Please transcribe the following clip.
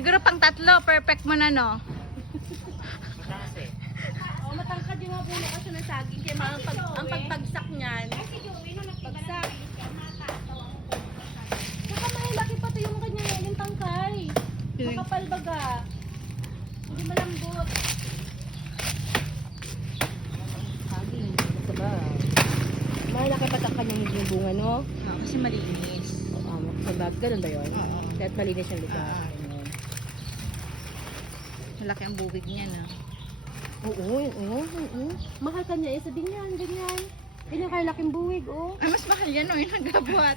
Siguro pang tatlo, perfect mo na, no? Oh, matangkad yung mga puno kasi ng saging. Kaya ang pagpagsak niyan. Pagsak. Saka malaki pati yung kanya yung tangkay. Makapal baga. Hindi malambot. Saging. Ito ba? Malaki pati ang kanyang yung bunga, no? Oo, kasi malinis. Sa bag, ganun ba yun? Oo. Kahit malinis yung lugar. Oo. Malaki ang bubig niya, no? Oo. Mahal kanya eh. Sabi niyan, ganyan. Ganyan kaya laking buwig, oh. Ay, mas mahal yan, no? Yung nagkabuhat.